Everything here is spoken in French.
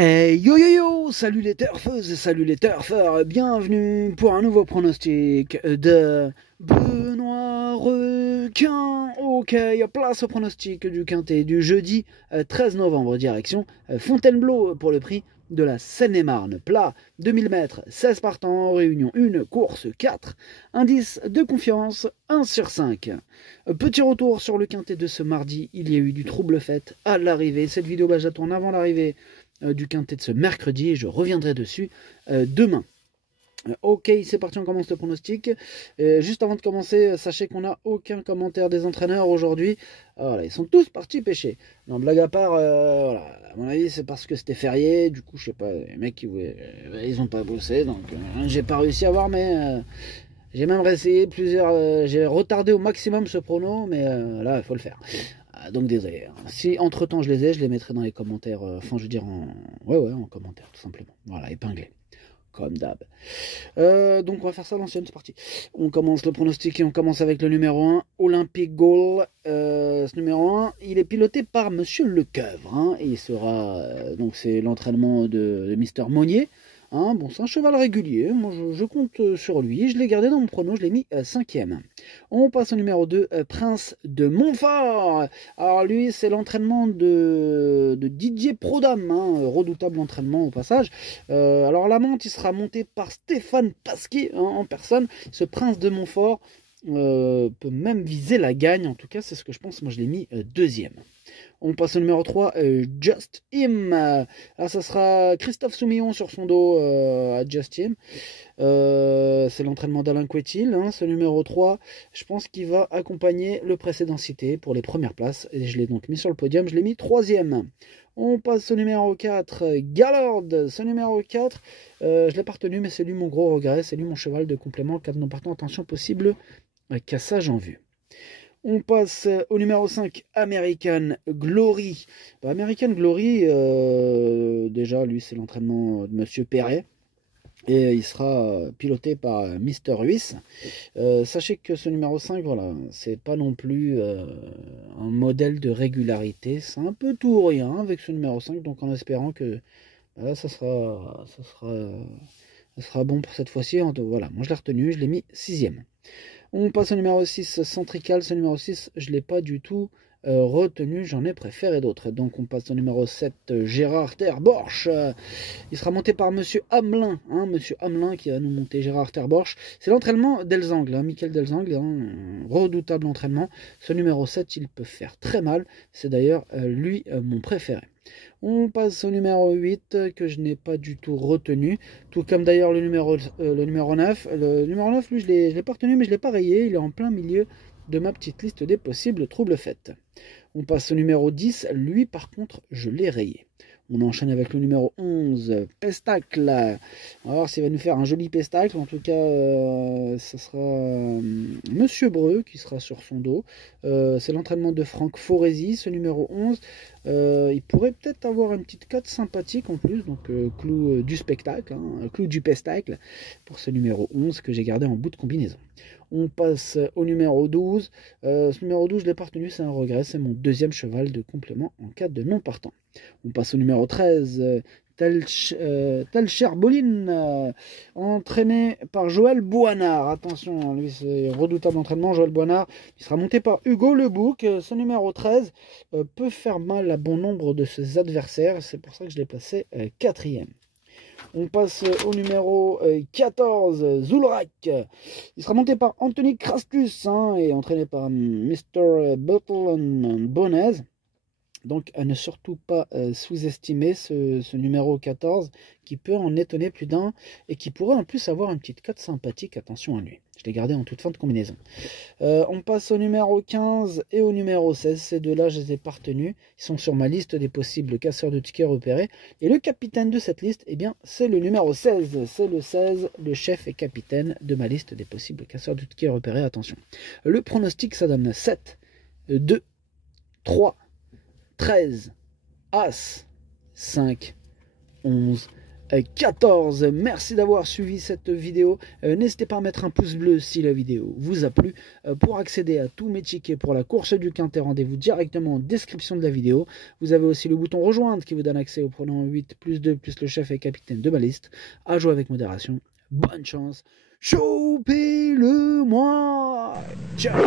Hey yo yo yo, salut les turfeuses et salut les turfeurs, bienvenue pour un nouveau pronostic de Benoît Requin. Ok, place au pronostic du quintet du jeudi 13 novembre, direction Fontainebleau pour le prix de la Seine-et-Marne. Plat 2000 mètres, 16 partants, réunion 1, course 4, indice de confiance 1 sur 5. Petit retour sur le quintet de ce mardi, il y a eu du trouble fait à l'arrivée. Cette vidéo, je la tourne avant l'arrivée du quintet de ce mercredi et je reviendrai dessus demain. Ok, c'est parti, on commence le pronostic. Juste avant de commencer, sachez qu'on n'a aucun commentaire des entraîneurs aujourd'hui. Voilà, ils sont tous partis pêcher. Non, blague à part, voilà, à mon avis, c'est parce que c'était férié. Du coup, je sais pas, les mecs, ils ont pas bossé. Donc, j'ai pas réussi à voir, mais j'ai même essayé plusieurs. J'ai retardé au maximum ce prono, mais là, il faut le faire. Donc désolé. Si entre temps je les mettrai dans les commentaires. Enfin, je veux dire en commentaire, tout simplement. Voilà, épinglé. Comme d'hab. Donc on va faire ça à l'ancienne, c'est parti. On commence le pronostic et on commence avec le numéro 1, Olympic Goal. Ce numéro 1, il est piloté par Monsieur Lecoeuvre. Hein, et il sera. Donc c'est l'entraînement de Mister Monnier. Hein, bon, c'est un cheval régulier. Moi je compte sur lui. Je l'ai gardé dans mon prono, je l'ai mis 5e. On passe au numéro 2, Prince de Montfort. Alors lui, c'est l'entraînement de Didier Prodam, hein, redoutable entraînement au passage. Alors la monte, il sera monté par Stéphane Pasquier en personne. Ce Prince de Montfort peut même viser la gagne, en tout cas c'est ce que je pense. Moi je l'ai mis 2e. On passe au numéro 3, Just Him. Là, ça sera Christophe Soumillon sur son dos à Just Him. C'est l'entraînement d'Alain Couetil, hein, ce numéro 3. Je pense qu'il va accompagner le précédent cité pour les premières places. Et je l'ai donc mis sur le podium, je l'ai mis 3e. On passe au numéro 4, Galord. Ce numéro 4, je ne l'ai pas retenu, mais c'est lui mon gros regret. C'est lui mon cheval de complément. 4 non partants, attention, possible cassage en vue. On passe au numéro 5, American Glory. American Glory, déjà, lui, c'est l'entraînement de Monsieur Perret. Et il sera piloté par Mister Ruiz. Sachez que ce numéro 5, voilà, c'est pas non plus un modèle de régularité. C'est un peu tout ou rien avec ce numéro 5. Donc en espérant que ça sera bon pour cette fois-ci. Voilà, moi je l'ai retenu, je l'ai mis 6e. On passe au numéro 6, Centrical. Ce numéro 6, je ne l'ai pas du tout retenu, j'en ai préféré d'autres. Donc on passe au numéro 7, Gérard Terborch. Il sera monté par Monsieur Hamelin, hein, Monsieur Hamelin qui va nous monter Gérard Terborch. C'est l'entraînement d'Elzangle, hein, Michael Delzangle, hein, un redoutable entraînement. Ce numéro 7, il peut faire très mal. C'est d'ailleurs lui mon préféré. On passe au numéro 8 que je n'ai pas du tout retenu, tout comme d'ailleurs le numéro 9. Le numéro 9, lui, je ne l'ai pas retenu, mais je ne l'ai pas rayé. Il est en plein milieu de ma petite liste des possibles troubles faits. On passe au numéro 10. Lui, par contre, je l'ai rayé. On enchaîne avec le numéro 11, Pestacle. On va voir s'il va nous faire un joli Pestacle. En tout cas, ce sera Monsieur Breu qui sera sur son dos. C'est l'entraînement de Franck Foresi, ce numéro 11. Il pourrait peut-être avoir une petite cote sympathique en plus. Donc, clou du spectacle, hein, clou du Pestacle pour ce numéro 11 que j'ai gardé en bout de combinaison. On passe au numéro 12. Ce numéro 12, je ne l'ai pas retenu, c'est un regret. C'est mon deuxième cheval de complément en cas de non partant. On passe au numéro 13, Telcher Bolin, entraîné par Joël Boinard. Attention, lui c'est redoutable entraînement, Joël Boinard. Il sera monté par Hugo Lebouc. Ce numéro 13 peut faire mal à bon nombre de ses adversaires. C'est pour ça que je l'ai placé 4e. On passe au numéro 14, Zulrak. Il sera monté par Anthony Crastus, hein, et entraîné par Mr. Button Bonez. Donc à ne surtout pas sous-estimer ce numéro 14 qui peut en étonner plus d'un et qui pourrait en plus avoir une petite cote sympathique. Attention à lui. Je l'ai gardé en toute fin de combinaison. On passe au numéro 15 et au numéro 16. Ces deux-là, je les ai pas retenus. Ils sont sur ma liste des possibles casseurs de tickets repérés. Et le capitaine de cette liste, eh bien, c'est le numéro 16. C'est le 16, le chef et capitaine de ma liste des possibles casseurs de tickets repérés. Attention. Le pronostic, ça donne 7, 2, 3, 13, As, 5, 11, 14. Merci d'avoir suivi cette vidéo. N'hésitez pas à mettre un pouce bleu si la vidéo vous a plu. Pour accéder à tous mes tickets pour la course du Quintet, rendez-vous directement en description de la vidéo. Vous avez aussi le bouton rejoindre qui vous donne accès au pronom 8 plus 2 plus le chef et capitaine de ma liste. À jouer avec modération. Bonne chance. Chopez-le-moi. Ciao.